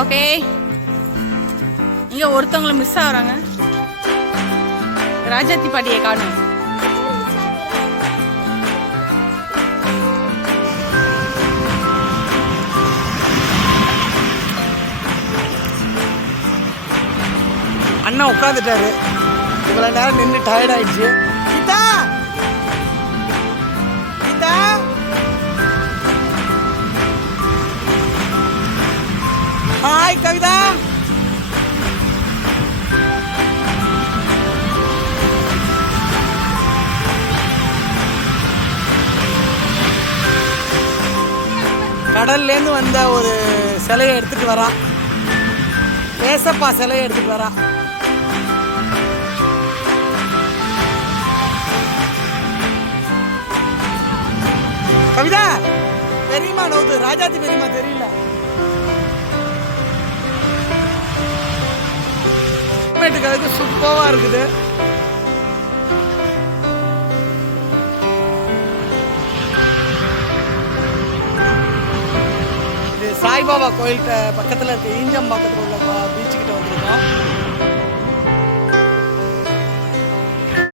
Okay, இங்க ஒருத்தவங்களை miss ஆகுறாங்க. ராஜாத்தி பாட்டியை காணும். அண்ணா உட்காந்துட்டாரு. இவ்வளவு நேரம் நின்று டயர்ட் ஆயிடுச்சு. கீதா, கீதா, ஹாய் கவிதா. கடல்லேருந்து வந்த ஒரு சிலையை எடுத்துட்டு வரான். ஏசப்பா சிலையை எடுத்துட்டு வரான். கவிதா, பெரியம்மா நோது, ராஜாத்தி பெரியம்மா தெரியல. அதுக்கு சூப்பராக இருக்குது. இது சாய்பாபா கோயில்கிட்ட பக்கத்தில் இருக்க ஈஞ்சம்பாக்கத்தில் உள்ள பீச்சுக்கிட்ட வந்திருக்கோம்.